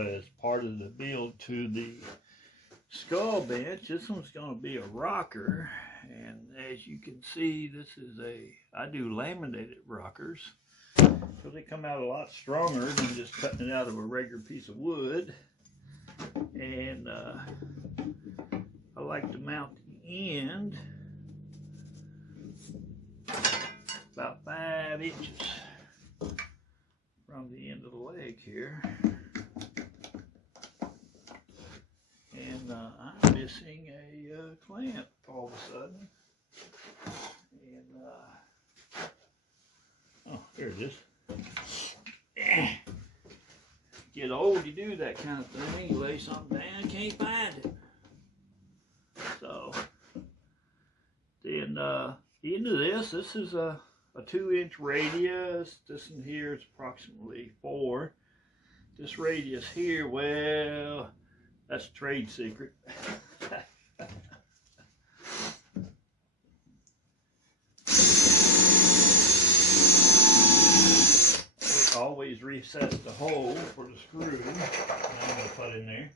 As part of the build to the skull bench, this one's going to be a rocker, and as you can see, this is I do laminated rockers, so they come out a lot stronger than just cutting it out of a regular piece of wood. And I like to mount the end about 5 inches from the end of the leg here. And I'm missing a clamp all of a sudden. And, oh, there it is. Get old, you do that kind of thing. You lay something down, can't find it. So, then into this is a 2-inch radius. This one here is approximately 4. This radius here, well, that's a trade secret. Always recess the hole for the screw that I'm going to put in there.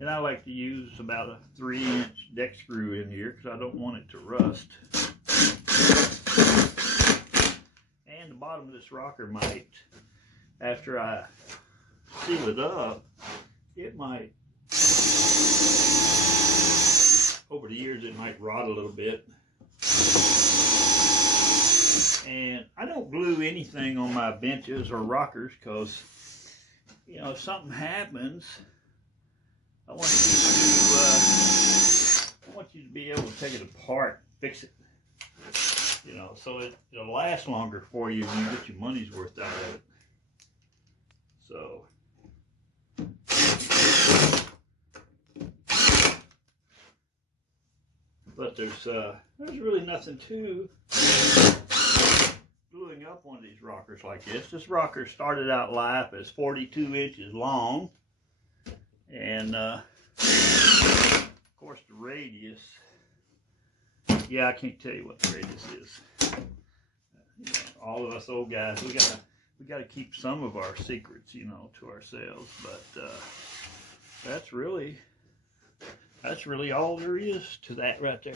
And I like to use about a 3-inch deck screw in here because I don't want it to rust. And the bottom of this rocker might, after I seal it up, it might, over the years, it might rot a little bit. And I don't glue anything on my benches or rockers because, you know, if something happens, I want you to be able to take it apart and fix it, you know, so it'll last longer for you and you get your money's worth out of it. So, but there's really nothing to gluing up one of these rockers like this. This rocker started out life as 42 inches long, and of course the radius, yeah, I can't tell you what the radius is. You know, all of us old guys, we gotta keep some of our secrets, you know, to ourselves. But that's really all there is to that right there.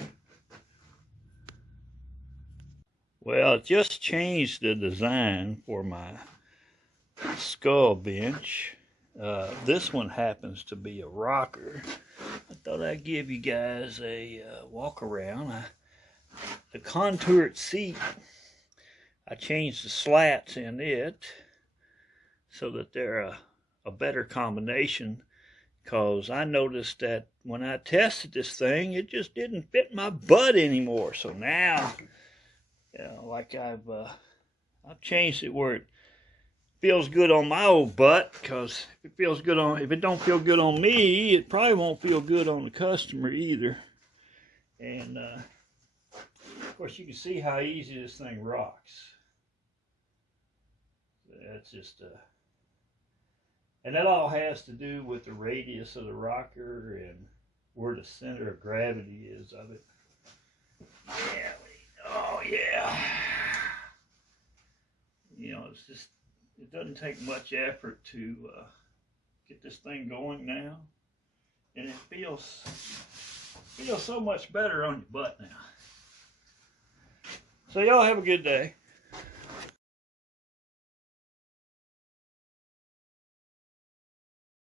Well, I just changed the design for my skull bench. This one happens to be a rocker. I thought I'd give you guys a walk around. The contoured seat, I changed the slats in it so that they're a better combination, because I noticed that when I tested this thing, it just didn't fit my butt anymore. So now, you know, like I've changed it where it feels good on my old butt, because if it don't feel good on me, it probably won't feel good on the customer either. And of course, you can see how easy this thing rocks. That's just and that all has to do with the radius of the rocker and where the center of gravity is of it. Yeah. Oh yeah. You know, it's just, it doesn't take much effort to get this thing going now, and it feels so much better on your butt now. So y'all have a good day.